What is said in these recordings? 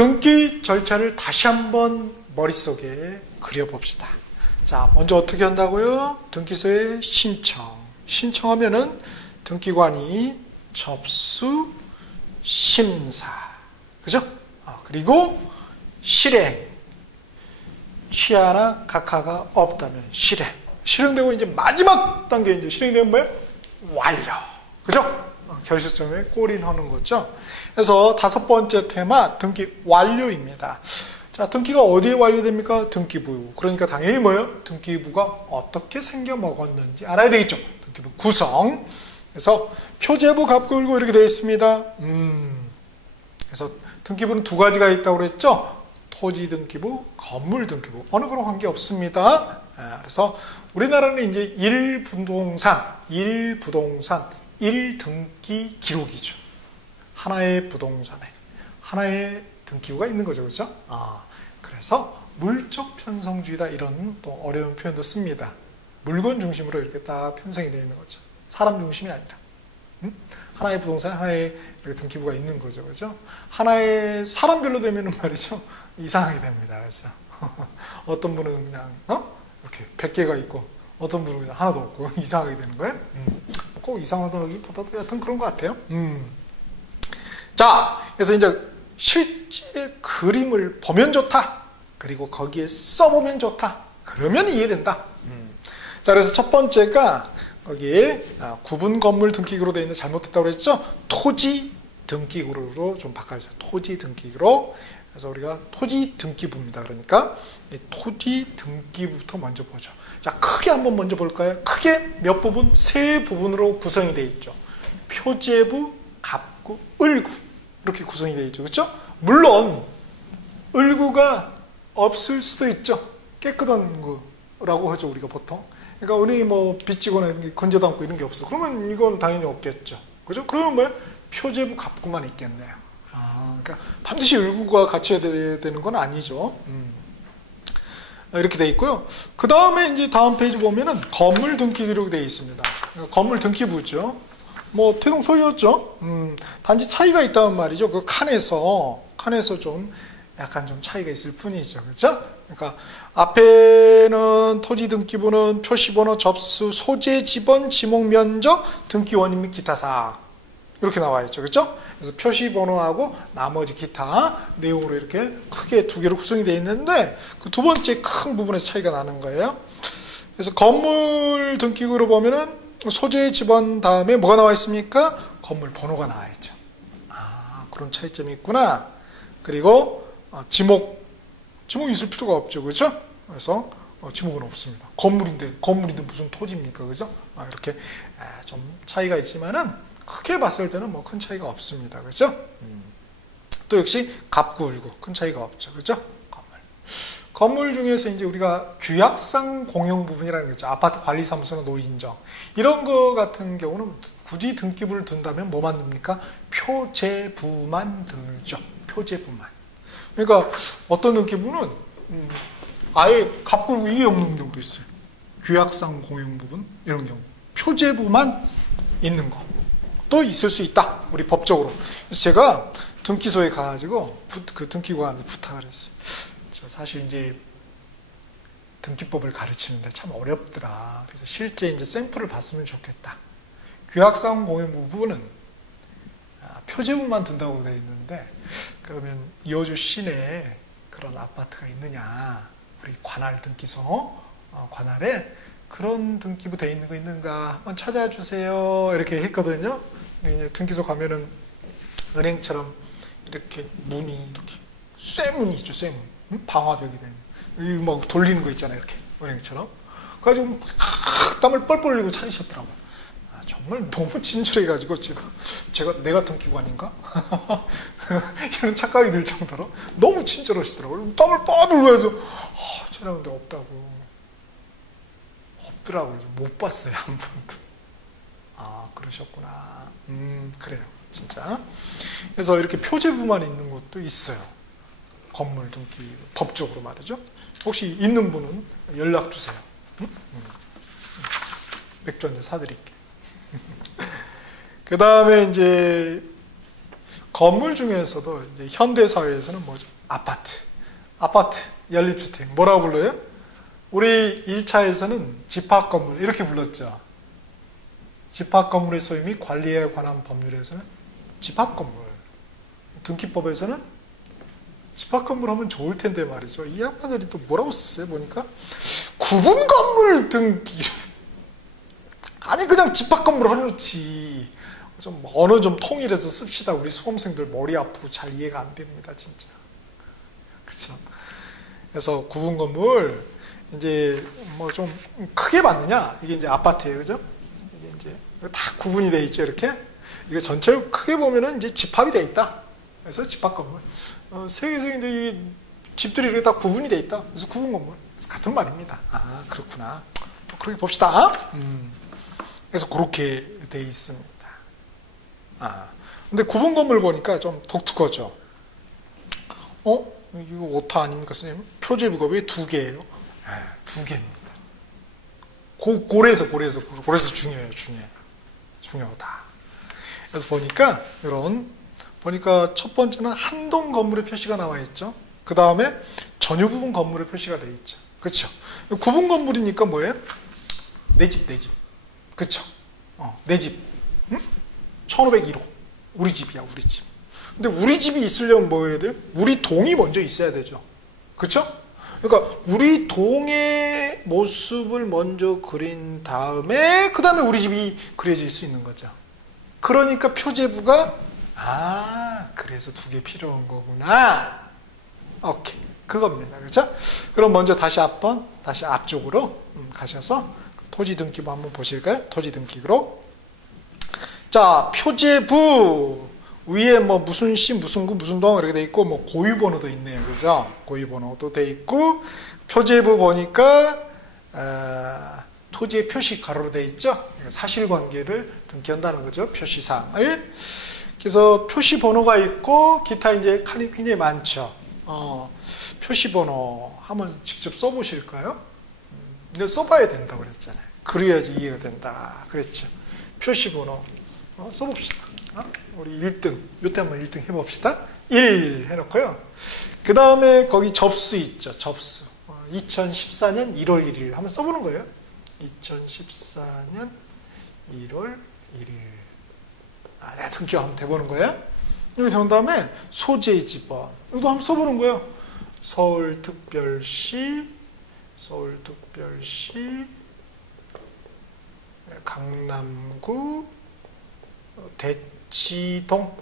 등기 절차를 다시 한번 머릿속에 그려봅시다. 자, 먼저 어떻게 한다고요? 등기소에 신청하면은 등기관이 접수, 심사, 그죠? 그리고 실행, 취하나 각하가 없다면 실행되고 이제 마지막 단계 이제 실행되면 뭐예요? 완료, 그죠? 결실점에 골인하는 거죠. 그래서 5번째 테마 등기 완료입니다. 자, 등기가 어디에 완료됩니까? 등기부. 그러니까 당연히 뭐예요? 등기부가 어떻게 생겨 먹었는지 알아야 되겠죠. 등기부 구성. 그래서 표제부, 갑구일구 이렇게 되어 있습니다. 그래서 등기부는 2가지가 있다고 그랬죠. 토지 등기부, 건물 등기부. 어느 거랑 관계없습니다. 그래서 우리나라는 이제 1부동산, 1등기 기록이죠. 하나의 부동산에 하나의 등기부가 있는 거죠. 그렇죠? 그래서 물적 편성주의다 이런 또 어려운 표현도 씁니다. 물건 중심으로 이렇게 딱 편성이 되어 있는 거죠. 사람 중심이 아니라. 하나의 부동산에 하나의 이렇게 등기부가 있는 거죠. 그렇죠? 하나의 사람별로 되면은 말이죠. 이상하게 됩니다. 그래서 어떤 분은 그냥 이렇게 100개가 있고 어떤 분은 그냥 하나도 없고 이상하게 되는 거예요. 꼭 이상하다기보다도 여튼 그런 것 같아요. 자, 그래서 이제 실제 그림을 보면 좋다. 그리고 거기에 써보면 좋다. 그러면 이해된다. 자, 그래서 첫 번째가 거기에 구분 건물 등기구로 되어 있는 잘못됐다고 그랬죠? 토지 등기구로 좀 바꿔주세요. 토지 등기구로. 그래서 우리가 토지 등기부입니다. 그러니까 이 토지 등기부부터 먼저 보죠. 자, 크게 한번 먼저 볼까요? 크게 몇 부분? 3부분으로 구성이 되어 있죠. 표제부, 갑구, 을구 이렇게 구성이 되어 있죠. 그렇죠? 물론 을구가 없을 수도 있죠. 깨끗한 거라고 하죠. 우리가 보통. 그러니까 은행이 뭐 빚지거나 건져 담고 이런 게 없어. 그러면 이건 당연히 없겠죠. 그죠? 그러면 뭐예요? 표제부, 갑구만 있겠네요. 그러니까 반드시 을구가 같이 해야 되는 건 아니죠. 이렇게 돼 있고요. 그 다음에 이제 다음 페이지 보면은 건물 등기 기록이 되어 있습니다. 그러니까 건물 등기부죠. 뭐 대동 소유였죠. 단지 차이가 있다는 말이죠. 그 칸에서 좀 약간 좀 차이가 있을 뿐이죠. 그렇죠? 그러니까 앞에는 토지 등기부는 표시번호, 접수, 소재, 지번, 지목, 면적, 등기 원인 및 기타 사항 이렇게 나와 있죠. 그렇죠? 그래서 표시번호하고 나머지 기타 내용으로 이렇게 크게 2개로 구성이 되어 있는데 그 2번째 큰 부분에서 차이가 나는 거예요. 그래서 건물 등기구로 보면은 소재, 지번 다음에 뭐가 나와 있습니까? 건물 번호가 나와 있죠. 그런 차이점이 있구나. 그리고 지목이 있을 필요가 없죠. 그렇죠? 그래서 지목은 없습니다. 건물인데 무슨 토지입니까? 그죠? 이렇게 좀 차이가 있지만은 크게 봤을 때는 뭐 큰 차이가 없습니다. 그죠? 또 역시 갑구, 을구 큰 차이가 없죠. 그죠? 건물 중에서 이제 우리가 규약상 공용 부분이라는 게 있죠. 아파트 관리사무소나 노인정. 이런 거 같은 경우는 굳이 등기부를 둔다면 뭐 만듭니까? 표제부만 들죠. 표제부만. 그러니까 어떤 등기부는 아예 갑구, 을구 이게 없는 경우도 있어요. 규약상 공용 부분 이런 경우. 표제부만 있는 거. 또 있을 수 있다. 우리 법적으로. 그래서 제가 등기소에 가가지고 그 등기관한테 부탁을 했어요. 저 사실 이제 등기법을 가르치는데 참 어렵더라. 그래서 실제 이제 샘플을 봤으면 좋겠다. 규약상 공용 부분은 표제부만 둔다고 되어 있는데 그러면 여주 시내에 그런 아파트가 있느냐? 우리 관할 등기소 관할에 그런 등기부 돼 있는 거 있는가 한번 찾아주세요. 이렇게 했거든요. 등기소 가면은 은행처럼 이렇게 문이 이렇게 쇠문이 있죠. 쇠문. 방화벽이 된. 이 막 돌리는 거 있잖아요. 이렇게 은행처럼. 그래가지고 막 땀을 뻘뻘 흘리고 찾으셨더라고요. 정말 너무 친절해가지고 내가 등기관인가? 이런 착각이 들 정도로 너무 친절하시더라고요. 땀을 뻘뻘 흘려서 쟤는 근데 없더라고요. 못 봤어요. 한 번도. 그러셨구나. 그래요. 진짜. 그래서 이렇게 표제부만 있는 것도 있어요. 건물 등기 법적으로 말이죠. 혹시 있는 분은 연락 주세요. 맥주 한잔 사드릴게. 그 다음에 이제 건물 중에서도 이제 현대 사회에서는 뭐죠? 아파트, 연립주택 뭐라고 불러요? 우리 1차에서는 집합 건물 이렇게 불렀죠. 집합 건물의 소유 및 관리에 관한 법률에서는 집합 건물, 등기법에서는 집합 건물 하면 좋을 텐데 말이죠. 이 양반들이 또 뭐라고 썼어요? 보니까 구분 건물 등기. 아니 그냥 집합 건물 해놓지. 좀 언어 좀 통일해서 씁시다. 우리 수험생들 머리 아프고 잘 이해가 안 됩니다, 진짜. 그렇죠? 그래서 구분 건물 이제 뭐 좀 크게 받느냐? 이게 이제 아파트예요, 그죠? 이게 이제 다 구분이 돼 있죠, 이렇게. 이거 전체를 크게 보면은 이제 집합이 돼 있다. 그래서 집합 건물. 세계에서 이제 이 집들이 이렇게 다 구분이 돼 있다. 그래서 구분 건물. 그래서 같은 말입니다. 아, 그렇구나. 그렇게 봅시다. 그래서 그렇게 돼 있습니다. 근데 구분 건물 보니까 좀 독특하죠. 이거 오타 아닙니까, 선생님? 표제부가 왜 2개예요? 2개입니다. 고래에서 중요하다. 그래서 보니까 보니까 첫 번째는 한동 건물의 표시가 나와 있죠. 그 다음에 전유 부분 건물의 표시가 돼 있죠. 그렇죠? 구분 건물이니까 뭐예요? 내 집. 그렇죠? 내 집. 1501호. 우리 집이야, 우리 집. 근데 우리 집이 있으려면 뭐 해야 돼요? 우리 동이 먼저 있어야 되죠. 그렇죠? 그러니까 우리 동의 모습을 먼저 그린 다음에 그 다음에 우리 집이 그려질 수 있는 거죠. 그러니까 표제부가 그래서 2개 필요한 거구나. 오케이. 그겁니다. 그렇죠? 그럼 먼저 다시 앞쪽으로 가셔서 토지 등기부 한번 보실까요? 토지 등기부로. 자, 표제부 위에 뭐 무슨 시, 무슨 구, 무슨 동 이렇게 돼 있고 뭐 고유번호도 있네요. 그죠? 고유번호도 돼 있고 표제부 보니까 토지의 표시 가로로 돼 있죠? 사실관계를 등기한다는 거죠. 표시사항을. 그래서 표시번호가 있고 기타 이제 칸이 굉장히 많죠. 표시번호 한번 직접 써보실까요? 근데 써봐야 된다고 그랬잖아요. 그래야지 이해가 된다 그랬죠. 표시번호 써봅시다. 우리 1등, 요때 한번 1등 해봅시다. 1 해놓고요. 그 다음에 거기 접수 있죠. 접수. 2014년 1월 1일 한번 써보는 거예요. 2014년 1월 1일. 내가 등기 한번 대보는 거예요. 여기서 온 다음에 소재 지번. 이것도 한번 써보는 거예요. 서울특별시, 강남구, 대치동.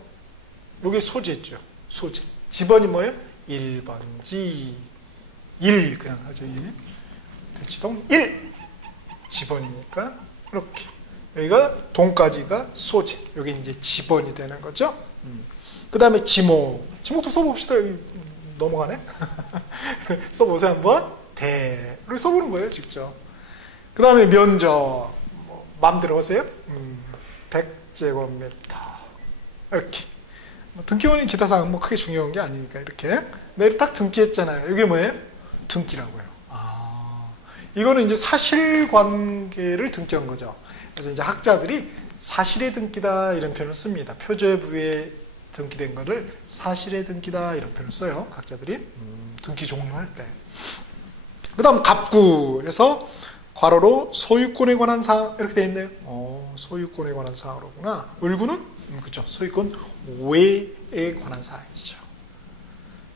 이게 소재죠. 소재. 지번이 뭐예요? 1번지. 1 그냥 하죠. 1. 대치동 1. 지번이니까 이렇게. 여기가 동까지가 소재. 여기 이제 지번이 되는 거죠. 그 다음에 지목도 써봅시다. 여기 넘어가네. 써보세요 한번. 이렇게 써보는 거예요 직접. 그 다음에 면적 마음대로 하세요. 100제곱미터 이렇게. 등기원인 기타 사항은 뭐 크게 중요한 게 아니니까 이렇게. 내일 딱 등기했잖아요. 이게 뭐예요? 등기라고요. 이거는 이제 사실관계를 등기한 거죠. 그래서 이제 학자들이 사실의 등기다 이런 표현을 씁니다. 표제부에 등기된 거를 사실의 등기다 이런 표현을 써요. 학자들이 등기 종료할 때. 그 다음 갑구에서 괄호로 소유권에 관한 사항 이렇게 돼 있네요. 소유권에 관한 사항으로구나. 을구는 그렇죠. 소유권 외에 관한 사항이죠.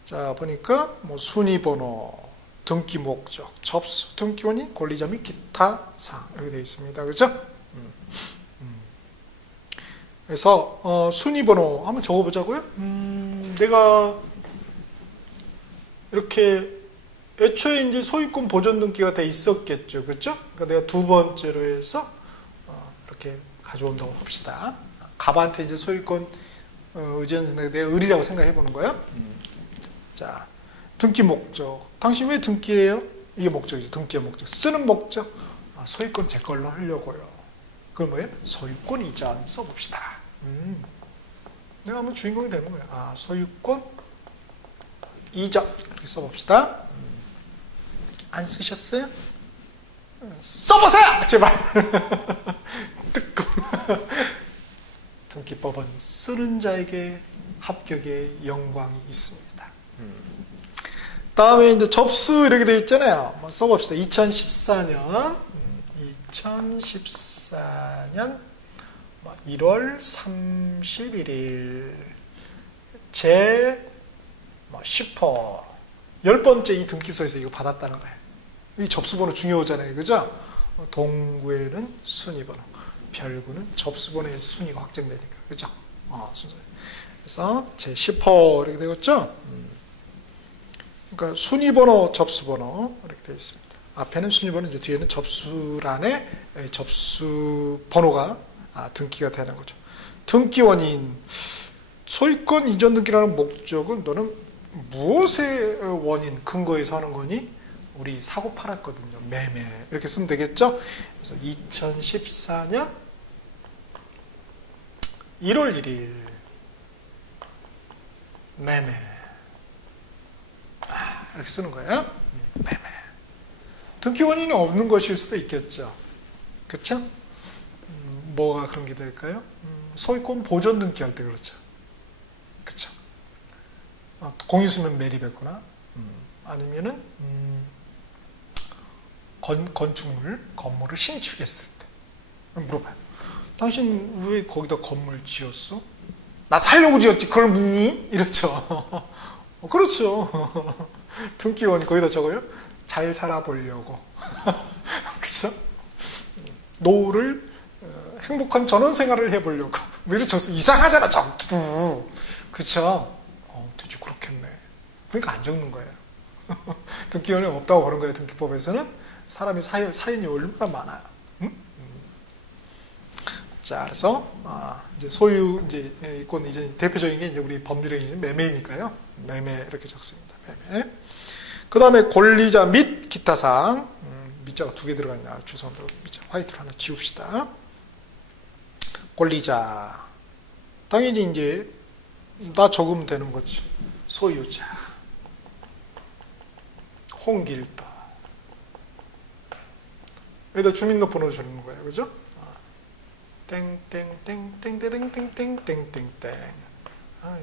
자 보니까 뭐 순위번호, 등기 목적, 접수, 등기원인, 권리자 및 기타 사항 이렇게 돼 있습니다. 그렇죠? 그래서 순위번호 한번 적어보자고요. 내가 이렇게 애초에 이제 소유권 보존 등기가 돼 있었겠죠, 그렇죠? 그러니까 내가 2번째로 해서 이렇게 가져온다고 합시다. 갑한테 이제 소유권 의존 내가 을이라고 생각해 보는 거예요. 자, 등기 목적. 당신 왜 등기해요? 이게 목적이죠. 등기의 목적. 쓰는 목적. 소유권 제 걸로 하려고요. 그럼 뭐예요? 소유권 이전 써봅시다. 내가 한번 주인공이 되는 거야. 소유권 이전 이렇게 써봅시다. 안 쓰셨어요? 써보세요! 제발! 뜨끔. 등기법은 쓰는 자에게 합격의 영광이 있습니다. 다음에 이제 접수 이렇게 되어 있잖아요. 한번 써봅시다. 2014년 1월 31일 제 10호 10번째 이 등기소에서 이거 받았다는 거예요. 이 접수번호 중요하잖아요. 그죠? 동구에는 순위번호, 별구는 접수번호에서 순위가 확정되니까. 그죠? 순서. 그래서 제 10호 이렇게 되었죠? 그러니까 순위번호, 접수번호 이렇게 되어 있습니다. 앞에는 순위번호, 이제 뒤에는 접수란에 접수번호가 등기가 되는 거죠. 등기 원인, 소유권 이전 등기라는 목적은 너는 무엇의 원인, 근거에서 하는 거니? 우리 사고 팔았거든요. 매매. 이렇게 쓰면 되겠죠? 그래서 2014년 1월 1일 매매. 이렇게 쓰는 거예요. 매매. 등기 원인이 없는 것일 수도 있겠죠. 그렇죠? 뭐가 그런 게 될까요? 소유권 보존 등기할 때 그렇죠. 그렇죠. 공유수면 매립했거나 아니면은 건물을 신축했을 때 물어봐요. 당신 왜 거기다 건물 지었어? 나 살려고 지었지. 그걸 묻니? 이렇죠. 그렇죠. 등기원 거기다 적어요. 잘 살아보려고. 그렇죠? 노후를 행복한 전원생활을 해보려고. 왜 이렇게 적었어? 이상하잖아, 적기도. 그렇죠? 대체 그렇겠네. 그러니까 안 적는 거예요. 등기원이 없다고 보는 거예요. 등기법에서는 사람이 사연이 얼마나 많아요. 자, 그래서 이제 소유 이제 이권 이제 대표적인 게 이제 우리 법률행위 매매니까요. 매매 이렇게 적습니다. 매매. 그 다음에 권리자 및 기타 사항. 밑자가 2개 들어가 있나? 죄송합니다. 밑자 화이트로 하나 지웁시다. 권리자. 당연히 이제 나 적으면 되는 거지. 소유자. 홍길동. 여기다 주민등록번호 적는 거예요. 그죠? 땡땡땡땡땡땡땡땡땡땡.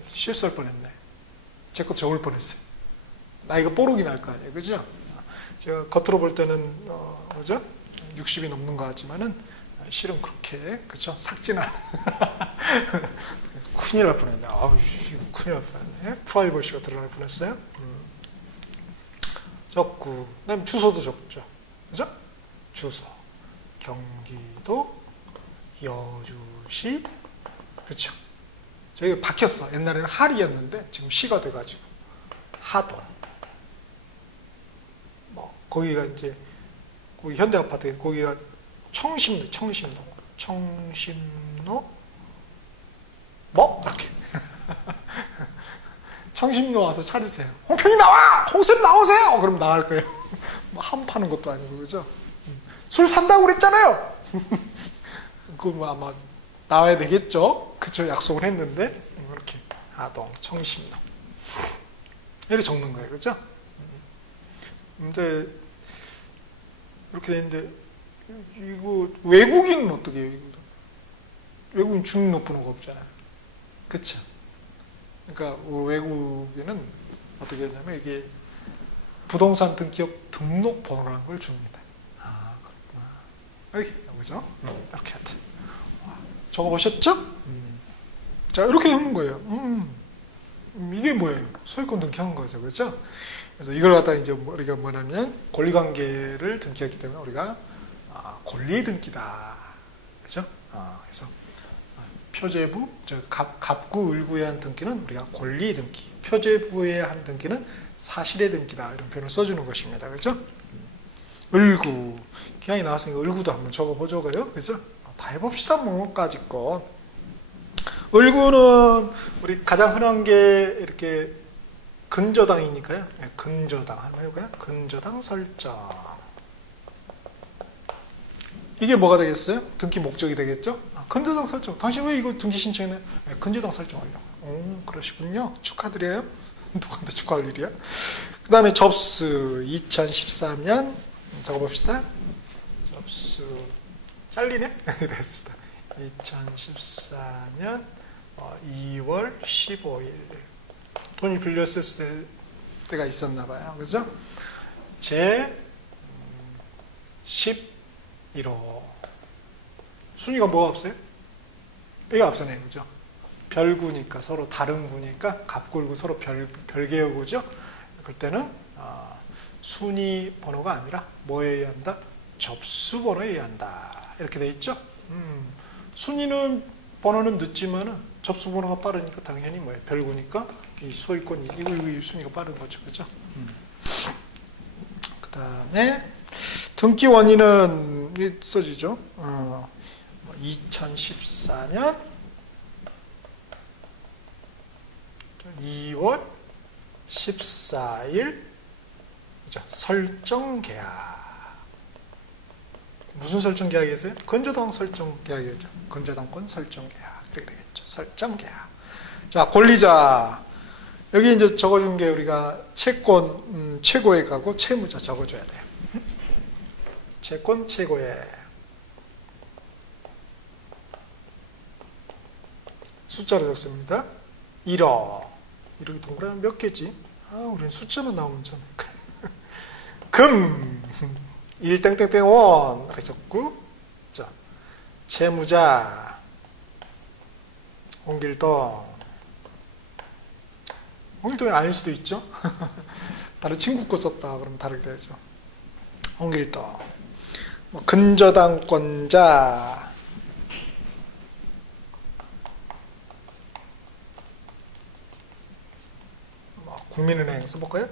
실수할 뻔했네. 제 거 적을 뻔했어요. 나이가 뽀록이 날 거 아니에요. 그죠? 제가 겉으로 볼 때는 그죠? 60이 넘는 것 같지만은 실은 그렇게 그죠? 삭진한 큰일 날 뻔했네. 큰일 날 뻔했네. 프라이버시가 드러날 뻔했어요. 적고, 그다음에 주소도 적죠. 그죠? 주소. 경기도 여주시. 그렇죠? 저기 박혔어. 옛날에는 할이었는데 지금 시가 돼가지고 하동. 거기가 이제 거기 현대아파트 거기가 청심로 이렇게 청심로 와서 찾으세요. 홍평이 나와! 홍쌤 나오세요! 그럼 나갈 거예요. 함 파는 것도 아니고 그죠? 술 산다고 그랬잖아요. 그 아마 나와야 되겠죠. 그쵸? 약속을 했는데 이렇게 하동 청심로 이렇게 적는 거예요. 그죠? 이제 이렇게 되는데 이거 외국인은 어떻게 해요? 외국인 주민등록번호가 없잖아요. 그렇죠? 그러니까 외국인은 어떻게 하냐면 이게 부동산 등기업 등록번호라는 걸 줍니다. 그렇구나. 이렇게 해요. 그죠? 이렇게 하여튼 적어보셨죠? 자, 이렇게 하는 거예요. 이게 뭐예요? 소유권 등기한 거죠. 그렇죠? 그래서 이걸 갖다 이제 우리가 뭐냐면 권리관계를 등기했기 때문에 우리가 권리 등기다. 그죠? 그래서 표제부, 갑구, 을구에 한 등기는 우리가 권리 등기, 표제부에 한 등기는 사실의 등기다. 이런 표현을 써주는 것입니다. 그죠? 을구, 기한이 나왔으니까 을구도 한번 적어보자고요. 그죠? 다 해봅시다. 뭐까지 거. 을구는 우리 가장 흔한 게 이렇게 근저당이니까요. 근저당 한번 해볼까요? 근저당 설정. 이게 뭐가 되겠어요? 등기 목적이 되겠죠? 근저당 설정. 당신 왜 이거 등기 신청했나요? 근저당 설정하려고. 그러시군요. 축하드려요. 누구한테 축하할 일이야? 그 다음에 접수 2013년 적어봅시다. 접수 잘리네? 됐습니다. 2014년 2월 15일 돈이 빌렸을 때가 있었나 봐요. 그죠? 제 11호 순위가 뭐가 없어요? 이게 없어요. 그죠? 별구니까 서로 다른 구니까 갑골구 서로 별개구죠. 그때는 순위 번호가 아니라 뭐에 의한다? 접수 번호에 의한다. 이렇게 돼 있죠. 순위는 번호는 늦지만은 접수 번호가 빠르니까 당연히 뭐예요? 별구니까 이 소유권이 이 순위가 빠른 거죠. 그죠? 그 다음에 등기 원인은 써지죠. 2014년 2월 14일 그죠? 설정 계약. 무슨 설정 계약이었어요? 건저당 설정 계약이었죠. 건저당권 설정 계약. 이렇게 되겠죠. 설정 계약. 자, 권리자. 여기 이제 적어준 게 우리가 채권 최고액하고 채무자 적어줘야 돼요. 채권 최고액. 숫자로 적습니다. 1억. 이렇게 동그라미 몇 개지? 우리는 숫자만 나오면 참. 금 1땡땡땡 이렇게 적고, 자, 채무자 홍길동. 홍길동이 아닐 수도 있죠. 다른 친구 거 썼다 그러면 다르게 되죠. 홍길동. 근저당권자. 국민은행 써볼까요?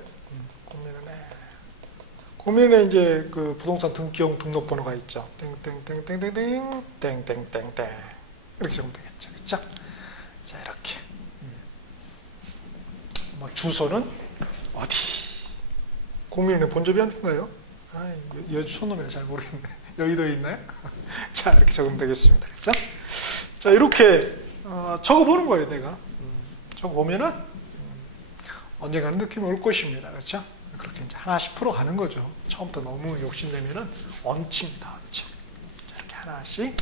국민은행 이제 그 부동산 등기용 등록번호가 있죠. 땡땡땡땡땡땡 땡땡땡땡 이렇게 적으면 되겠죠. 그렇죠? 자, 이렇게. 주소는 어디? 국민은행 본점이 어딘가요? 여주 촌놈이라 잘 모르겠네. 여의도에 있나요? 자, 이렇게 적으면 되겠습니다. 그렇죠? 자, 이렇게 적어보는 거예요, 내가. 적어보면은 언젠가는 느낌이 올 것입니다. 그렇죠? 그렇게 이제 하나씩 풀어가는 거죠. 처음부터 너무 욕심내면은 얹힙니다. 얹힘. 이렇게 하나씩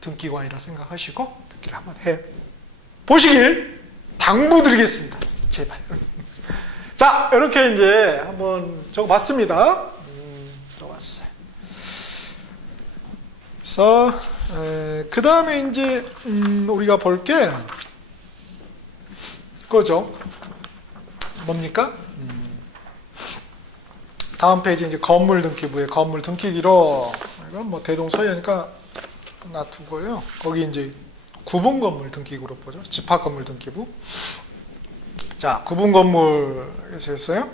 등기관이라 생각하시고 등기를 한번 해 보시길 당부드리겠습니다. 제발. 자, 이렇게 이제 한번 적어봤습니다. 적어봤어요. 그래서 그 다음에 이제 우리가 볼 게 그거죠. 뭡니까? 다음 페이지 이제 건물 등기부에 건물 등기기로 이건 뭐 대동소이하니까 놔두고요. 거기 이제 구분 건물 등기구로 보죠. 집합 건물 등기부. 자, 구분 건물에서 했어요.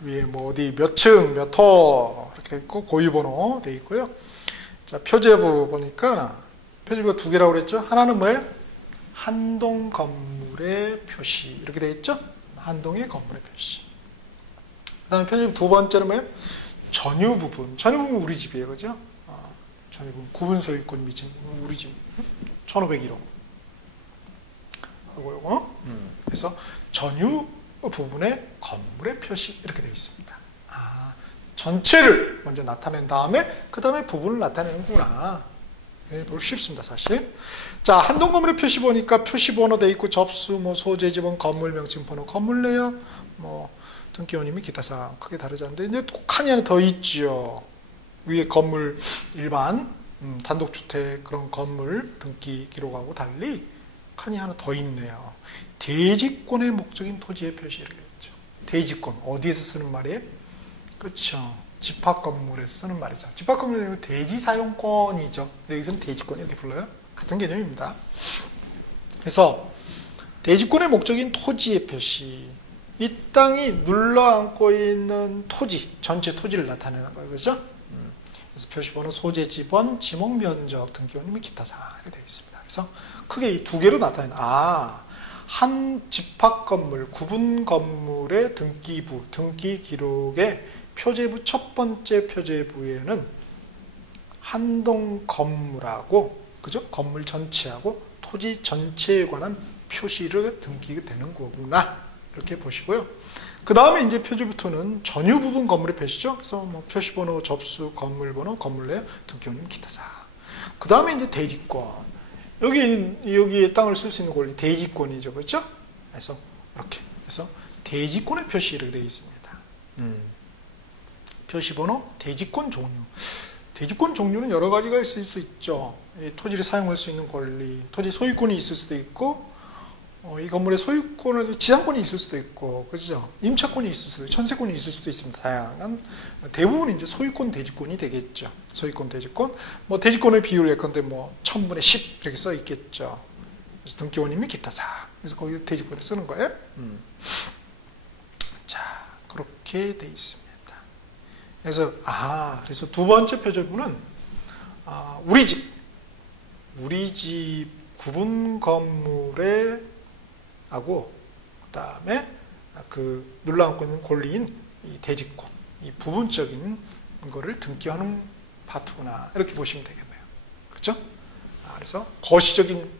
위에 뭐 어디 몇 층, 몇 호 이렇게 있고 고유번호 돼 있고요. 자, 표제부 보니까 표제부가 두 개라고 그랬죠. 하나는 뭐예요? 한동 건물의 표시 이렇게 돼 있죠. 한동의 건물의 표시. 그 다음에 표제부 두 번째는 뭐예요? 전유 부분. 전유 부분 우리 집이에요. 그죠? 전유 부분. 구분 소유권 미친 우리 집. 1501호. 요거. 그래서 전유 부분의 건물의 표시 이렇게 되어 있습니다. 전체를 먼저 나타낸 다음에 그 다음에 부분을 나타내는구나. 보기 쉽습니다, 사실. 자, 한동 건물의 표시 보니까 표시번호 돼 있고 접수, 뭐 소재 지번, 건물 명칭 번호, 건물 내역, 뭐 등기원인 및 기타 사항 크게 다르지 않는데 이제 꼭 칸이 하나 더 있죠. 위에 건물 일반 단독주택 그런 건물 등기 기록하고 달리 칸이 하나 더 있네요. 대지권의 목적인 토지의 표시를 했죠. 대지권 어디에서 쓰는 말이에요? 그렇죠. 집합 건물에서 쓰는 말이죠. 집합 건물은 대지 사용권이죠. 여기서는 대지권 이렇게 불러요. 같은 개념입니다. 그래서 대지권의 목적인 토지의 표시. 이 땅이 눌러앉고 있는 토지, 전체 토지를 나타내는 거예요. 그렇죠? 그래서 표시번호, 소재 지번, 지목 면적, 등기원인 및 기타 사항 이렇게 되어 있습니다. 그래서 크게 이 두 개로 나타낸다. 한 집합 건물, 구분 건물의 등기부, 등기 기록의 표제부 첫 번째 표제부에는 한동 건물하고, 그죠? 건물 전체하고 토지 전체에 관한 표시를 등기가 되는 거구나. 이렇게 보시고요. 그 다음에 이제 표제부터는 전유 부분 건물의 표시죠. 그래서 뭐 표시번호, 접수, 건물번호, 건물 내 등기원인 기타 사항. 그 다음에 이제 대지권. 여기에 땅을 쓸 수 있는 권리, 대지권이죠. 그렇죠? 그래서 이렇게 해서 대지권의 표시 이렇게 되어 있습니다. 표시번호, 대지권 종류. 대지권 종류는 여러 가지가 있을 수 있죠. 토지를 사용할 수 있는 권리, 토지 소유권이 있을 수도 있고, 이 건물의 소유권은 지상권이 있을 수도 있고, 그죠? 임차권이 있을 수도 있고, 천세권이 있을 수도 있습니다. 다양한 대부분 이제 소유권, 대지권이 되겠죠. 소유권, 대지권. 뭐 대지권의 비율 예컨대 뭐 1000분의 10 이렇게 써 있겠죠. 그래서 등기원인 및 기타사. 그래서 거기 대지권에 쓰는 거예요. 자, 그렇게 돼 있습니다. 그래서 그래서 두 번째 표절부는 우리 집 구분 건물에 하고 그다음에 그 눌러앉고 있는 권리인 이 대지권, 이 부분적인 거를 등기하는 파트구나 이렇게 보시면 되겠네요. 그렇죠? 그래서 거시적인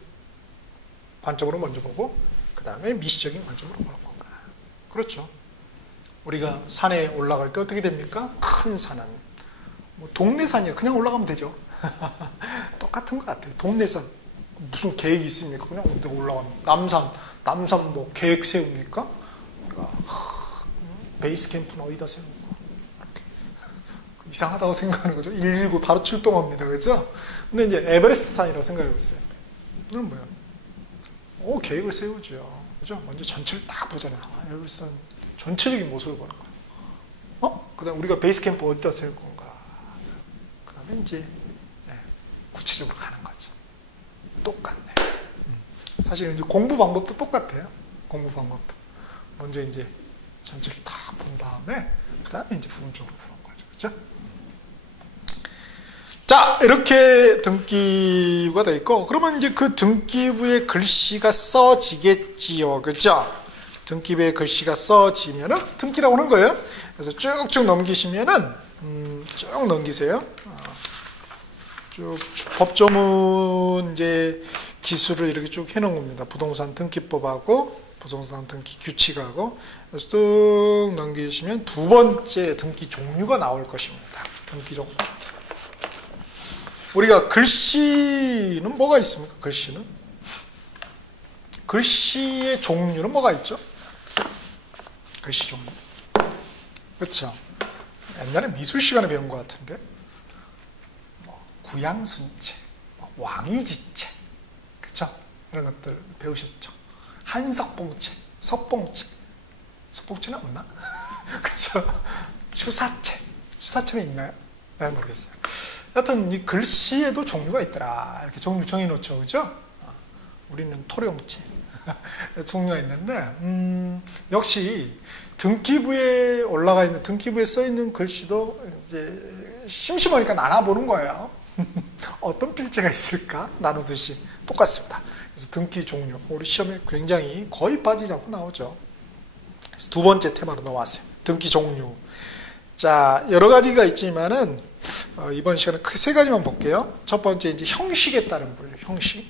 관점으로 먼저 보고 그 다음에 미시적인 관점으로 보는 거구나. 그렇죠? 우리가 산에 올라갈 때 어떻게 됩니까? 큰 산은 뭐 동네 산이야. 그냥 올라가면 되죠. 똑같은 것 같아요. 동네 산 무슨 계획이 있습니까? 그냥 올라가면 남산 뭐 계획 세웁니까? 베이스 캠프는 어디다 세우고 이렇게 이상하다고 생각하는 거죠. 119 바로 출동합니다. 그죠? 근데 이제 에베레스트 산이라고 생각해 보세요. 이건 뭐야? 계획을 세우죠. 그죠? 먼저 전체를 딱 보잖아요. 에베레스트 산 전체적인 모습을 보는 거예요. 그 다음에 우리가 베이스 캠프 어디다 세울 건가? 그 다음에 이제 구체적으로 가는 거죠. 똑같네. 사실 이제 공부 방법도 똑같아요. 공부 방법도. 먼저 이제 전체를 다 본 다음에, 그 다음에 이제 부분적으로 보는 거죠. 그죠? 자, 이렇게 등기부가 되어 있고, 그러면 이제 그 등기부에 글씨가 써지겠지요. 그죠? 등기부에 글씨가 써지면은 등기라고 하는 거예요. 그래서 쭉쭉 넘기시면은, 쭉 넘기세요. 쭉 법조문 이제 기술을 이렇게 쭉 해놓은 겁니다. 부동산 등기법하고 부동산 등기 규칙하고 그래서 쭉 넘기시면 두 번째 등기 종류가 나올 것입니다. 등기 종류. 우리가 글씨는 뭐가 있습니까? 글씨의 종류는 뭐가 있죠? 글씨 종류. 그렇죠? 옛날에 미술 시간에 배운 것 같은데. 구양순체, 왕이지체, 그쵸? 이런 것들 배우셨죠? 한석봉체, 석봉체는 없나? 그쵸? 주사체는 있나요? 네, 모르겠어요. 여하튼 이 글씨에도 종류가 있더라. 이렇게 종류 정해놓죠, 그죠? 우리는 토룡체 종류가 있는데, 역시 등기부에 올라가 있는 등기부에 써 있는 글씨도 이제 심심하니까 나눠보는 거예요. 어떤 필체가 있을까? 나누듯이 똑같습니다. 그래서 등기 종류, 우리 시험에 굉장히 거의 빠지지 않고 나오죠. 그래서 두 번째 테마로 넘어왔어요. 등기 종류. 자, 여러 가지가 있지만은 이번 시간에 크게 세 가지만 볼게요. 첫 번째 이제 형식에 따른 분류. 형식.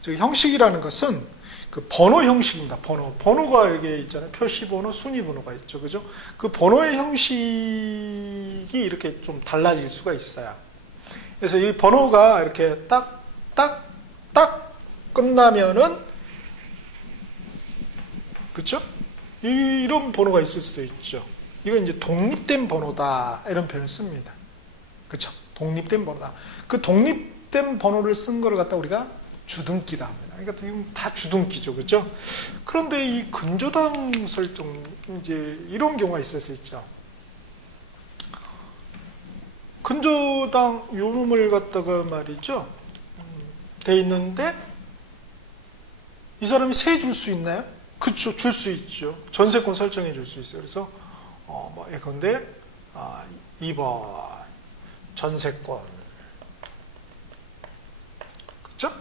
즉 형식이라는 것은 그 번호 형식입니다. 번호가 여기 있잖아요. 표시번호, 순위번호가 있죠, 그죠? 그 번호의 형식이 이렇게 좀 달라질 수가 있어요. 그래서 이 번호가 이렇게 딱 끝나면은, 그쵸? 이런 번호가 있을 수도 있죠. 이건 이제 독립된 번호다. 이런 표현을 씁니다. 그쵸? 독립된 번호다. 그 독립된 번호를 쓴 거를 갖다 우리가 주등기다 합니다. 그러니까 지금 다 주등기죠. 그죠? 그런데 이 근저당 설정, 이제 이런 경우가 있을 수 있죠. 근저당 요놈을 갖다가 말이죠. 돼 있는데 이 사람이 세 줄 수 있나요? 그쵸, 줄 수 있죠. 전세권 설정해 줄 수 있어요. 그래서 뭐 예컨대 2번 전세권, 그쵸?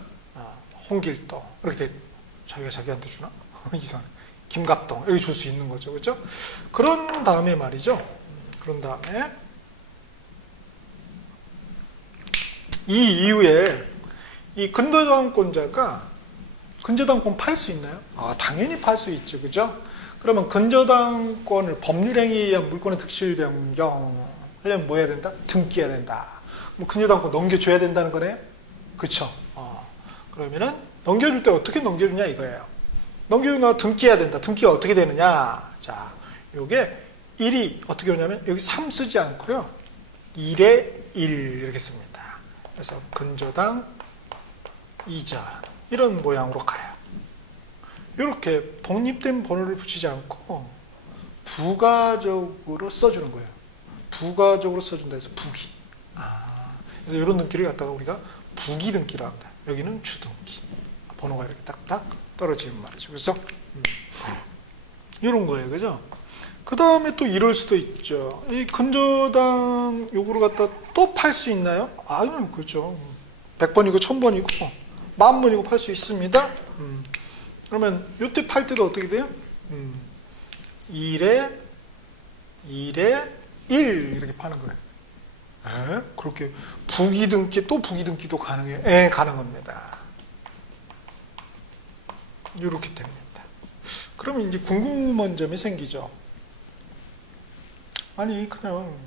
홍길동 이렇게 돼. 자기가 자기한테 주나? 이상해. 김갑동 여기 줄 수 있는 거죠, 그죠? 그런 다음에 말이죠. 그런 다음에 이 이후에 이 근저당권자가 근저당권 팔 수 있나요? 당연히 팔 수 있죠, 그죠? 그러면 근저당권을 법률행위에 의한 물권의 득실 변경 하려면 뭐 해야 된다? 등기해야 된다. 뭐 근저당권 넘겨줘야 된다는 거네, 그쵸? 그러면은 넘겨줄 때 어떻게 넘겨주냐 이거예요. 넘겨주나 등기해야 된다. 등기가 어떻게 되느냐. 자, 요게 1이 어떻게 오냐면 여기 3 쓰지 않고요. 1에 1 이렇게 씁니다. 그래서 근저당 이전 이런 모양으로 가요. 이렇게 독립된 번호를 붙이지 않고 부가적으로 써주는 거예요. 부가적으로 써준다 해서 부기. 그래서 이런 등기를 갖다가 우리가 부기 등기라고 합니다. 여기는 주등기. 번호가 이렇게 딱딱 떨어지는 말이죠. 그래서 이런 거예요. 그죠? 그 다음에 또 이럴 수도 있죠. 이 근저당 요거를 갖다 또 팔 수 있나요? 아니요, 그렇죠. 100번이고 1000번이고 10,000번이고 팔 수 있습니다. 그러면 요때 팔 때도 어떻게 돼요? 1에 1 이렇게 파는 거예요. 에? 그렇게 부기등기 또 부기등기도 가능해요? 예, 가능합니다. 이렇게 됩니다. 그러면 이제 궁금한 점이 생기죠. 아니 그냥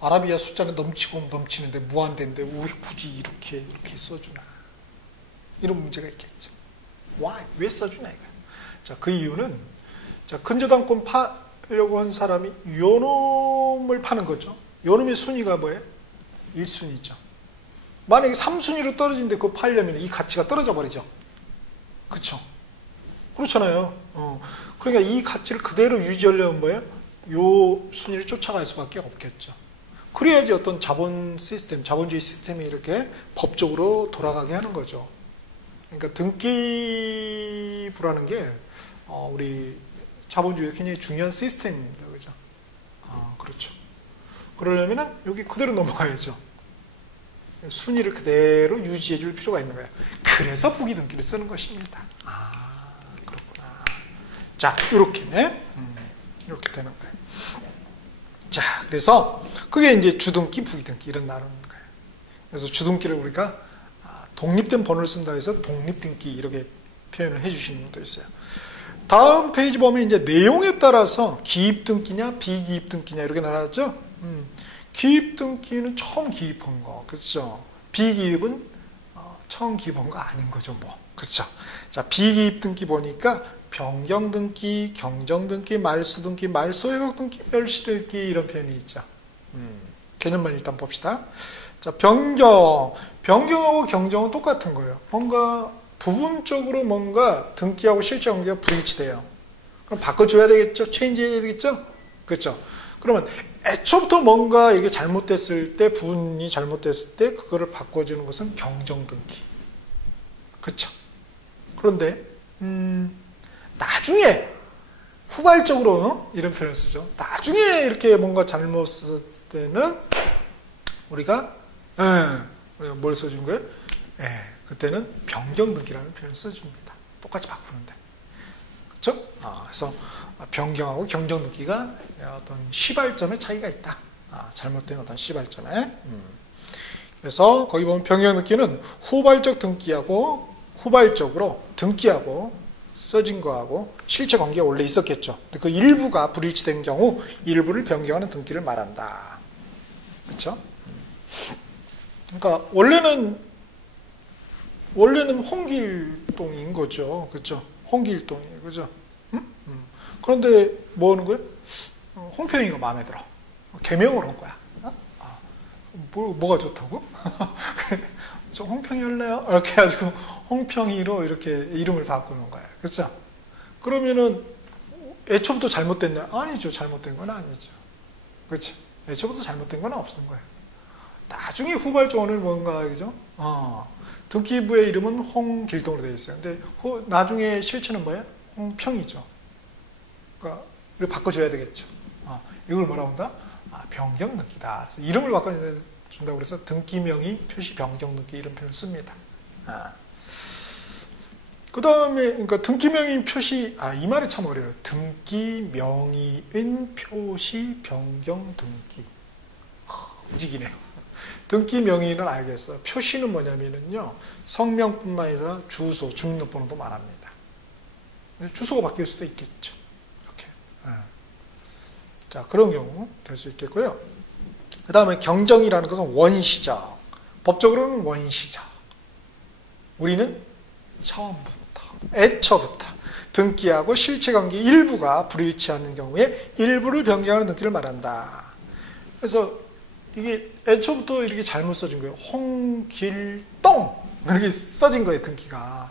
아라비아 숫자는 넘치고 넘치는데 무한대인데 왜 굳이 이렇게 써주나? 이런 문제가 있겠죠. Why? 왜 써주냐 이거야. 자, 그 이유는 자, 근저당권 파려고 한 사람이 요놈을 파는 거죠. 요놈의 순위가 뭐예요? 1순위죠. 만약에 3순위로 떨어지는데 그거 팔려면 이 가치가 떨어져 버리죠. 그렇죠? 그렇잖아요. 그러니까 이 가치를 그대로 유지하려면 뭐예요? 요 순위를 쫓아갈 수밖에 없겠죠. 그래야지 어떤 자본 시스템, 자본주의 시스템이 이렇게 법적으로 돌아가게 하는 거죠. 그러니까 등기부라는 게 우리 자본주의에 굉장히 중요한 시스템입니다. 그죠? 그렇죠. 그러려면은 여기 그대로 넘어가야죠. 순위를 그대로 유지해 줄 필요가 있는 거예요. 그래서 부기 등기를 쓰는 것입니다. 그렇구나. 자, 이렇게 되는 거예요. 자, 그래서 그게 이제 주등기, 부기등기 이런 나누는 거예요. 그래서 주등기를 우리가 독립된 번호를 쓴다 해서 독립등기 이렇게 표현을 해주시는 분도 있어요. 다음 페이지 보면 이제 내용에 따라서 기입등기냐 비기입등기냐 이렇게 나눴죠. 기입등기는 처음 기입한 거, 그렇죠? 비기입은 처음 기입한 거 아닌 거죠, 뭐, 그렇죠? 자, 비기입등기 보니까 변경등기, 경정등기, 말소등기, 말소회복등기, 멸시등기 이런 표현이 있죠. 개념만 일단 봅시다. 자, 변경하고 경정은 똑같은 거예요. 뭔가 부분적으로 뭔가 등기하고 실제 관계가 불일치돼요. 그럼 바꿔줘야 되겠죠? 체인지해야 되겠죠? 그렇죠? 그러면 애초부터 뭔가 이게 잘못됐을 때, 부분이 잘못됐을 때 그거를 바꿔주는 것은 경정등기. 그렇죠? 그런데 나중에 후발적으로 이런 표현을 쓰죠. 나중에 이렇게 뭔가 잘못 썼을 때는 우리가 뭘 써주는 거예요? 그때는 변경등기라는 표현을 써줍니다. 똑같이 바꾸는데. 그렇죠? 그래서 변경하고 경정등기가 어떤 시발점의 차이가 있다. 잘못된 어떤 시발점에. 그래서 거기 보면 변경등기는 후발적 등기하고 후발적으로 등기하고 써진 거하고 실체 관계가 원래 있었겠죠. 그 일부가 불일치된 경우 일부를 변경하는 등기를 말한다. 그렇죠? 그러니까 원래는 홍길동인 거죠. 그렇죠? 홍길동이에요. 그죠? 그런데 뭐 하는 거예요? 홍평이가 마음에 들어. 개명을 한 거야. 뭐가 좋다고? 저 홍평이 할래요? 이렇게 해가지고 홍평이로 이렇게 이름을 바꾸는 거예요. 그렇죠? 그러면은 애초부터 잘못됐나요? 아니죠. 잘못된 건 아니죠. 그렇죠? 애초부터 잘못된 건 없는 거예요. 나중에 후발적으로는 뭔가, 그죠? 등기부의 이름은 홍길동으로 되어 있어요. 근데 나중에 실체는 뭐예요? 홍평이죠. 그러니까 이걸 바꿔줘야 되겠죠. 이걸 뭐라고 한다? 변경등기다. 그래서 이름을 바꿔준다고 해서 등기명의 표시 변경등기 이런 표현을 씁니다. 그 다음에 그러니까 등기명의 표시 이 말이 참 어려워요. 등기명의인 표시 변경등기. 무직이네요. 등기명의는 알겠어요. 표시는 뭐냐면요, 성명뿐만 아니라 주소, 주민등록번호도 말합니다. 주소가 바뀔 수도 있겠죠. 이렇게. 자, 그런 경우 될 수 있겠고요. 그 다음에 경정이라는 것은 원시적. 법적으로는 원시적. 우리는 처음부터, 애초부터 등기하고 실체관계 일부가 불일치하는 경우에 일부를 변경하는 등기를 말한다. 그래서 이게 애초부터 이렇게 잘못 써진 거예요. 홍길동 이렇게 써진 거예요. 등기가.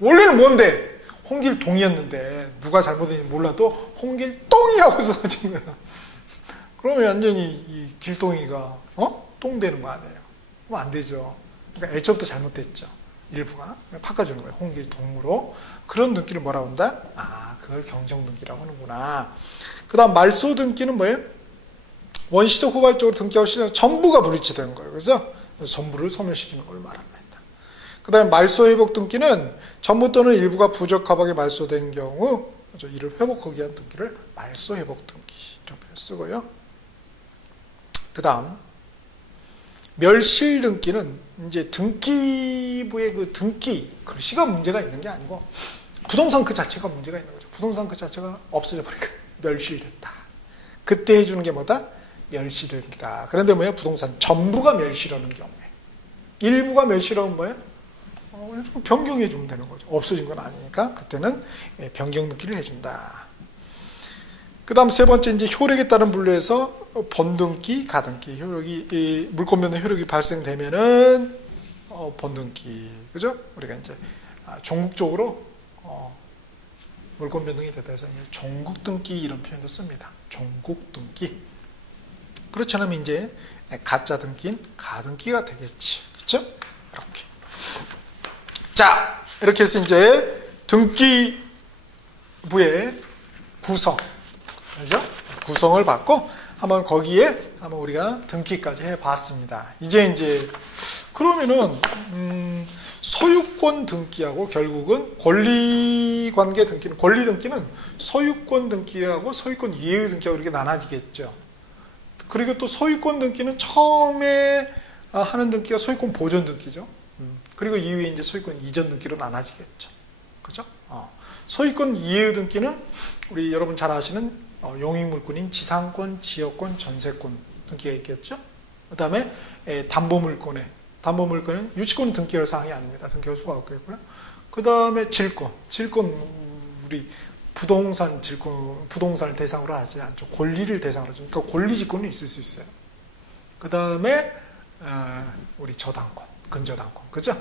원래는 뭔데? 홍길동이었는데 누가 잘못했는지 몰라도 홍길동이라고 써진 거예요. 그러면 완전히 이 길동이가 똥 되는 거 아니에요? 그럼 안 되죠. 그러니까 애초부터 잘못됐죠. 일부가 바꿔주는 거예요. 홍길동으로. 그런 등기를 뭐라고 한다? 그걸 경정등기라고 하는구나. 그 다음 말소 등기는 뭐예요? 원시적 후발적으로 등기하고 시작 전부가 불일치되는 거예요. 그래서 전부를 소멸시키는 걸 말합니다. 그 다음에 말소회복 등기는 전부 또는 일부가 부적합하게 말소된 경우 이를 회복하기 위한 등기를 말소회복 등기 이런 표현 쓰고요. 그 다음 멸실 등기는 이제 등기부의 그 등기 글씨가 문제가 있는 게 아니고 부동산 그 자체가 문제가 있는 거죠. 부동산 그 자체가 없어져 버리니까 멸실됐다. 그때 해주는 게 뭐다? 멸실등기다. 그런데 뭐예요? 부동산 전부가 멸실하는 경우에 일부가 멸실하면 뭐예요? 변경해 주면 되는 거죠. 없어진 건 아니니까 그때는 변경 등기를 해준다. 그 다음 세 번째 이제 효력에 따른 분류에서 본등기, 가등기, 효력이 물권 변동 효력이 발생되면은 본등기, 그죠? 우리가 이제 종국적으로 물권 변동이 됐다 해서 종국등기 이런 표현도 씁니다. 종국등기. 그렇지 않으면 이제 가짜 등기인 가등기가 되겠지, 그렇죠? 이렇게. 자, 이렇게 해서 이제 등기부의 구성, 그죠? 구성을 받고 한번 거기에 한번 우리가 등기까지 해봤습니다. 이제 그러면은 소유권 등기하고 결국은 권리관계 등기는 권리 등기는 소유권 등기하고 소유권 이해의 등기하고 이렇게 나눠지겠죠. 그리고 또 소유권 등기는 처음에 하는 등기가 소유권 보존 등기죠. 그리고 이후에 이제 소유권 이전 등기로 나눠지겠죠. 그죠? 소유권 이해 등기는 우리 여러분 잘 아시는 용익물권인 지상권, 지역권, 전세권 등기가 있겠죠. 그 다음에 담보물권은 유치권 등기할 사항이 아닙니다. 등기할 수가 없겠고요. 그 다음에 질권 우리 부동산 질권, 부동산을 대상으로 하지 않죠. 권리를 대상으로 하죠. 그러니까 권리지권은 있을 수 있어요. 그 다음에 우리 저당권. 근저당권, 그죠?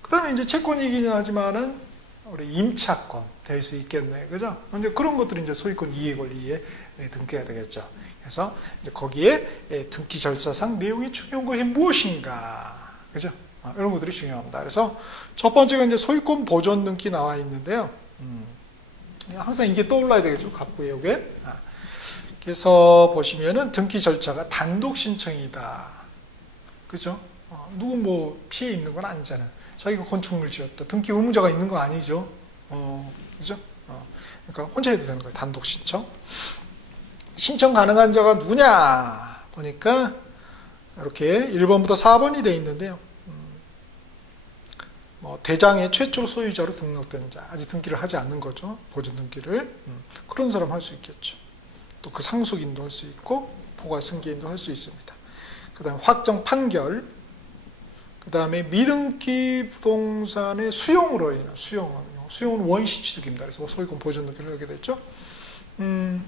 그 다음에 이제 채권이긴 하지만은 우리 임차권 될 수 있겠네, 그죠? 이제 그런 것들이 이제 소유권 이해 권리에 등기가 되겠죠. 그래서 이제 거기에 등기 절차상 내용이 중요한 것이 무엇인가, 그죠? 이런 것들이 중요합니다. 그래서 첫 번째가 이제 소유권 보존 등기 나와 있는데요. 항상 이게 떠올라야 되겠죠, 갑부역에. 그래서 보시면은 등기 절차가 단독 신청이다, 그죠? 누구 뭐 피해 입는 건 아니잖아요. 자기가 건축물 지었다. 등기 의무자가 있는 거 아니죠. 그죠? 그러니까 혼자 해도 되는 거예요. 단독 신청. 신청 가능한 자가 누구냐? 보니까 이렇게 1번부터 4번이 돼 있는데요. 대장의 최초 소유자로 등록된 자. 아직 등기를 하지 않는 거죠. 보존 등기를. 그런 사람 할 수 있겠죠. 또 그 상속인도 할 수 있고 포괄 승계인도 할 수 있습니다. 그 다음에 확정 판결. 그 다음에 미등기 부동산의 수용으로 인한 수용은 원시 취득입니다. 그래서 소유권 보존 등기를 하게 됐죠.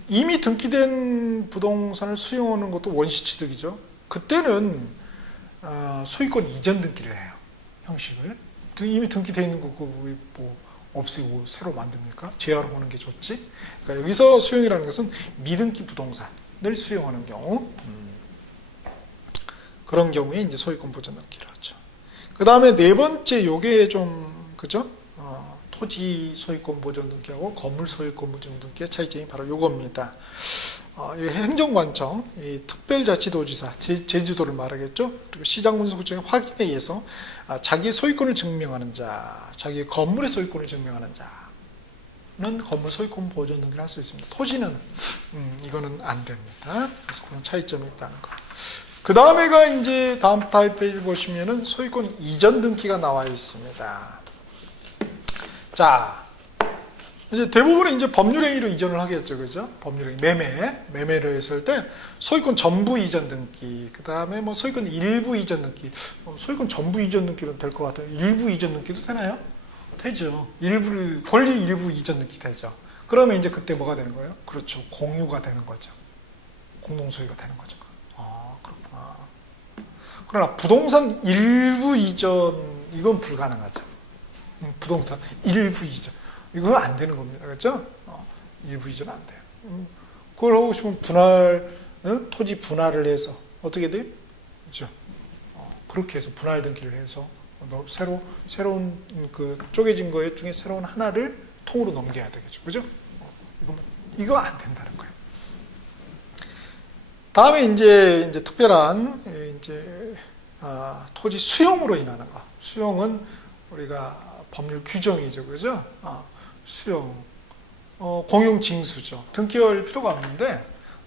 이미 등기된 부동산을 수용하는 것도 원시 취득이죠. 그때는 소유권 이전 등기를 해요. 형식을. 이미 등기되어 있는 거 뭐 없애고 새로 만듭니까? 재활용하는 게 좋지. 그러니까 여기서 수용이라는 것은 미등기 부동산을 수용하는 경우. 그런 경우에 이제 소유권 보존 등기를 하죠. 그 다음에 네 번째 요게 좀 그죠? 토지 소유권 보존 등기하고 건물 소유권 보존 등기의 차이점이 바로 요겁니다. 행정관청, 특별자치도지사, 제주도를 말하겠죠. 그리고 시장군수구청의 확인에 의해서 자기의 소유권을 증명하는 자, 자기의 건물의 소유권을 증명하는 자는 건물 소유권 보존 등기를 할 수 있습니다. 토지는 이거는 안 됩니다. 그래서 그런 차이점이 있다는 거. 그 다음에가 이제 다음 타입 페이지 보시면은 소유권 이전 등기가 나와 있습니다. 자, 이제 대부분은 이제 법률행위로 이전을 하겠죠, 그죠? 법률행위, 매매로 했을 때 소유권 전부 이전 등기, 그 다음에 뭐 소유권 일부 이전 등기, 소유권 전부 이전 등기는 될 것 같아요. 일부 이전 등기도 되나요? 되죠. 권리 일부 이전 등기 되죠. 그러면 이제 그때 뭐가 되는 거예요? 그렇죠, 공유가 되는 거죠. 공동 소유가 되는 거죠. 아, 그렇구나. 그러나 부동산 일부 이전 이건 불가능하죠. 부동산 일부 이전. 이거 안 되는 겁니다. 그렇죠? 일부 이전 안 돼요. 그걸 하고 싶으면 토지 분할을 해서 어떻게 돼요? 그렇죠? 그렇게 해서 분할 등기를 해서 새로운 그 쪼개진 거 중에 새로운 하나를 통으로 넘겨야 되겠죠. 그죠? 이거 안 된다는 거예요. 다음에 이제 특별한 토지 수용으로 인하는 거. 수용은 우리가 법률 규정이죠, 그죠? 수용, 공용 징수죠. 등기할 필요가 없는데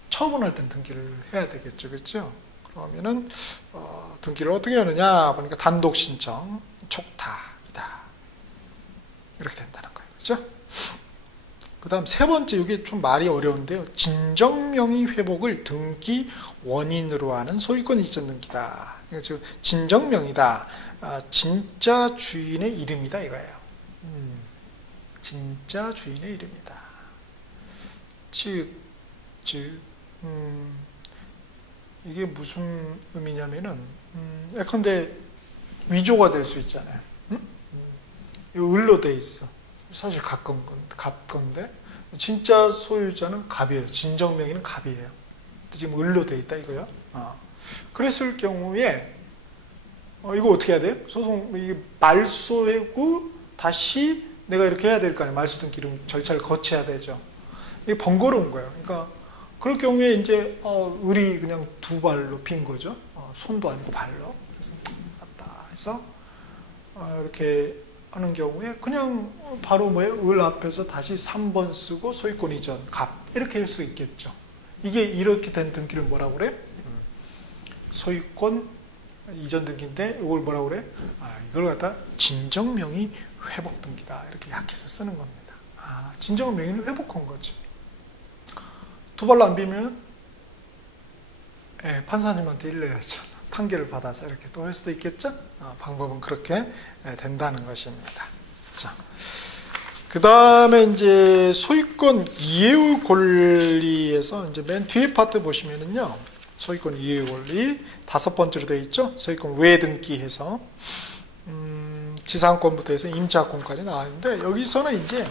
처분할 땐 등기를 해야 되겠죠, 그렇죠? 그러면은 등기를 어떻게 하느냐 보니까 단독 신청, 촉탁이다 이렇게 된다는 거예요, 그렇죠? 그다음 세 번째, 이게 좀 말이 어려운데요. 진정명의 회복을 등기 원인으로 하는 소유권 이전 등기다. 즉 진정명의다. 진짜 주인의 이름이다 이거예요. 진짜 주인의 이름이다. 이게 무슨 의미냐면은 예컨대 위조가 될 수 있잖아요. 이 을로 돼 있어. 사실 갑건데 진짜 소유자는 갑이에요. 진정명의는 갑이에요. 지금 을로 돼 있다 이거요. 그랬을 경우에 이거 어떻게 해야 돼요? 소송 이게 말소하고 다시 내가 이렇게 해야 될 거 아니에요. 말소 등기 이런 절차를 거쳐야 되죠. 이게 번거로운 거예요. 그러니까 그럴 경우에 이제 을이 그냥 두 발로 핀 거죠. 손도 아니고 발로. 그래서 왔다 해서 이렇게 하는 경우에 그냥 바로 을 앞에서 다시 3번 쓰고 소유권 이전 갑 이렇게 할 수 있겠죠. 이게 이렇게 된 등기를 뭐라고 그래? 소유권 이전 등기인데 이걸 뭐라고 그래? 이걸 갖다 진정명의 회복 등기다 이렇게 약해서 쓰는 겁니다. 진정명의를 회복한 거죠. 두 발로 안 비면 판사님한테 일러야죠. 판결을 받아서 이렇게 또 할 수도 있겠죠. 방법은 그렇게 된다는 것입니다. 자, 그 다음에 이제 소유권 이해의 권리에서 이제 맨 뒤에 파트 보시면은요, 소유권 이해의 권리 5번째로 되어 있죠. 소유권 외 등기해서 지상권부터 해서 임차권까지 나왔는데 여기서는 이제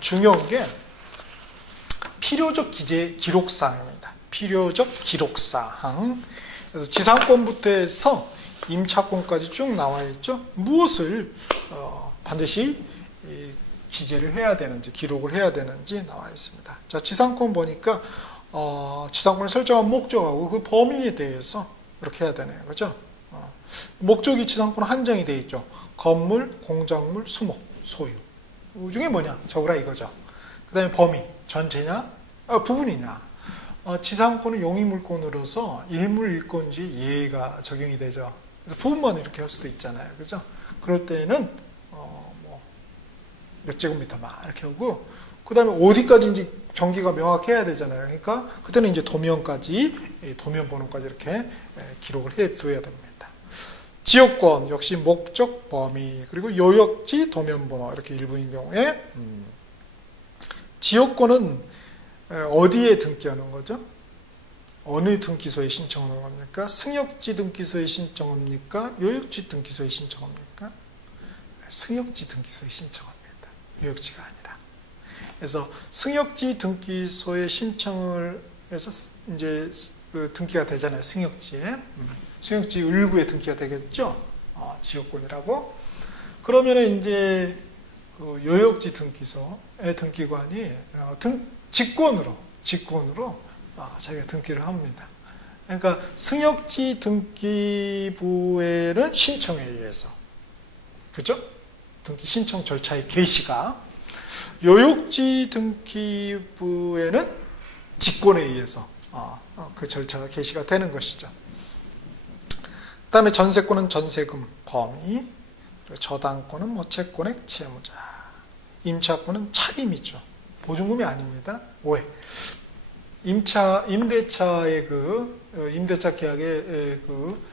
중요한 게 필요적 기록사항입니다. 필요적 기록사항. 그래서 지상권부터 해서 임차권까지 쭉 나와 있죠. 무엇을 반드시 기재를 해야 되는지, 기록을 해야 되는지 나와 있습니다. 자, 지상권 보니까 지상권을 설정한 목적하고 그 범위에 대해서 이렇게 해야 되네요. 그죠? 목적이 지상권 한정이 되어 있죠. 건물, 공작물, 수목, 소유. 이 중에 뭐냐? 적으라 이거죠. 그 다음에 범위, 전체냐? 부분이냐? 지상권은 용의물권으로서 일물일권주의 예외가 적용이 되죠. 그래서 부분만 이렇게 할 수도 있잖아요. 그죠? 그럴 때는 몇 제곱미터 막 이렇게 하고, 그 다음에 어디까지인지 경기가 명확해야 되잖아요. 그러니까 그때는 이제 도면까지, 도면 번호까지 이렇게 기록을 해둬야 됩니다. 지역권 역시 목적, 범위, 그리고 요역지, 도면 번호 이렇게 일부인 경우에 지역권은 어디에 등기하는 거죠? 어느 등기소에 신청하는 겁니까? 승역지 등기소에 신청합니까? 요역지 등기소에 신청합니까? 승역지 등기소에 신청합니다. 요역지가 아니라. 그래서 승역지 등기소에 신청을 해서 이제 그 등기가 되잖아요. 승역지에. 승역지 을구에 등기가 되겠죠. 지역권이라고. 그러면은 이제 그 요역지 등기소의 등기관이 직권으로 자기가 등기를 합니다. 그러니까 승역지 등기부에는 신청에 의해서, 그죠? 등기 신청 절차의 개시가, 요역지 등기부에는 직권에 의해서 그 절차가 개시가 되는 것이죠. 그 다음에 전세권은 전세금 범위, 그리고 저당권은 채권액 채무자. 임차권은 차임이죠. 보증금이 아닙니다. 오해. 임대차의 임대차 계약의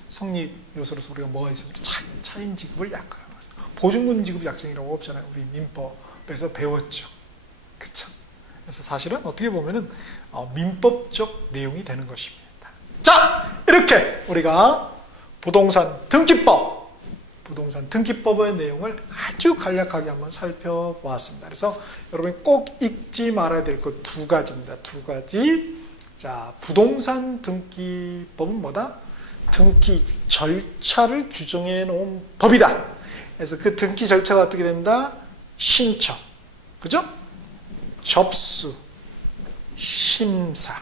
성립 요소로서 우리가 뭐가 있어요? 차임 지급을 약화하는 것입니다. 보증금 지급 약정이라고 없잖아요. 우리 민법에서 배웠죠. 그쵸? 그래서 사실은 어떻게 보면은 민법적 내용이 되는 것입니다. 자, 이렇게 우리가 부동산 등기법의 내용을 아주 간략하게 한번 살펴보았습니다. 그래서 여러분이 꼭 잊지 말아야 될 것 두 가지입니다. 두 가지. 자, 부동산 등기법은 뭐다? 등기 절차를 규정해 놓은 법이다. 그래서 그 등기 절차가 어떻게 된다? 신청, 그죠? 접수, 심사,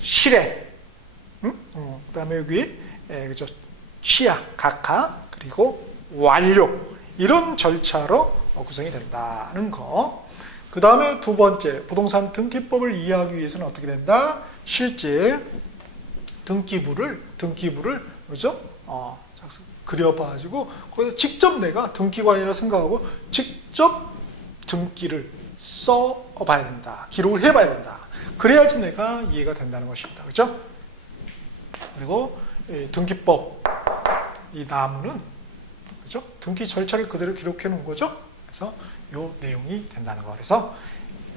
실행, 그 다음에 여기 그죠? 취하, 각하, 그리고 완료, 이런 절차로 구성이 된다는 거. 그 다음에 두 번째, 부동산 등기법을 이해하기 위해서는 어떻게 된다? 실제 등기부를 그죠? 그려봐가지고 거기서 직접 내가 등기관이라 생각하고 직접 등기를 써봐야 된다. 기록을 해봐야 된다. 그래야지 내가 이해가 된다는 것입니다. 그죠? 그리고 등기법, 이 나무는 그죠? 등기 절차를 그대로 기록해 놓은 거죠. 그래서 이 내용이 된다는 거. 그래서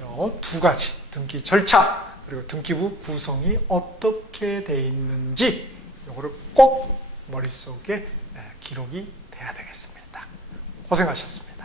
이 두 가지, 등기 절차 그리고 등기부 구성이 어떻게 돼 있는지 이거를 꼭 머릿속에 기록이 돼야 되겠습니다. 고생하셨습니다.